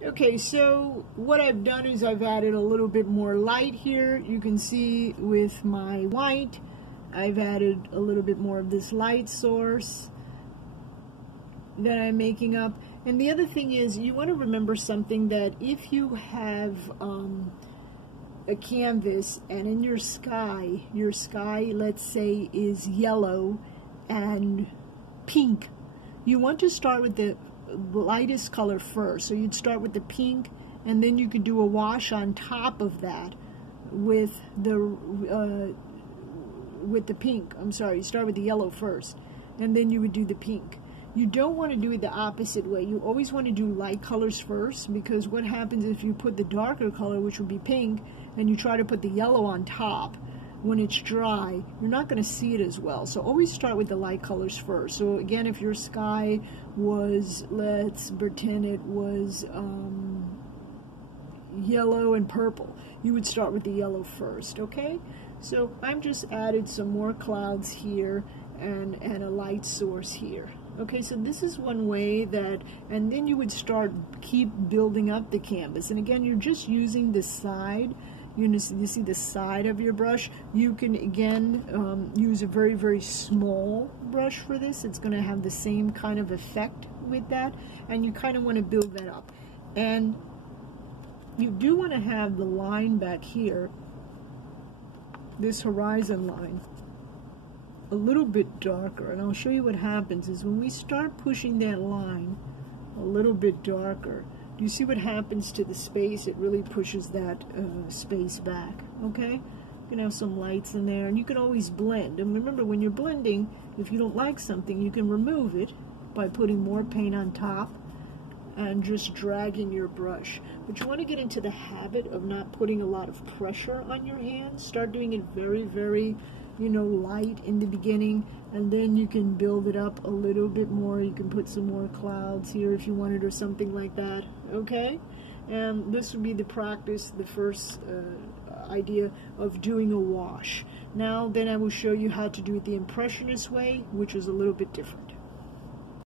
Okay, so what I've done is I've added a little bit more light here. You can see with my white, I've added a little bit more of this light source that I'm making up. And the other thing is, you want to remember something, that if you have a canvas and in your sky, let's say, is yellow and pink, you want to start with the lightest color first. So you'd start with the pink, and then you could do a wash on top of that with the pink. I'm sorry, you start with the yellow first, and then you would do the pink. You don't want to do it the opposite way. You always want to do light colors first, because what happens if you put the darker color, which would be pink, and you try to put the yellow on top, when it's dry, you're not going to see it as well. So always start with the light colors first. So again, if your sky was, let's pretend it was yellow and purple, you would start with the yellow first, okay? So I'm just added some more clouds here and a light source here. Okay, so this is one way that, and then you would keep building up the canvas. And again, you're just using the side. You see the side of your brush. You can, again, use a very, very small brush for this. It's going to have the same kind of effect with that, and you kind of want to build that up. And you do want to have the line back here, this horizon line, a little bit darker. And I'll show you what happens is when we start pushing that line a little bit darker, do you see what happens to the space? It really pushes that space back, okay? You can have some lights in there, and you can always blend. And remember, when you're blending, if you don't like something, you can remove it by putting more paint on top and just dragging your brush. But you want to get into the habit of not putting a lot of pressure on your hands. Start doing it very, very, light in the beginning, and then you can build it up a little bit more. You can put some more clouds here if you wanted, or something like that, okay? And this would be the practice, the first idea of doing a wash. Now, then I will show you how to do it the Impressionist way, which is a little bit different.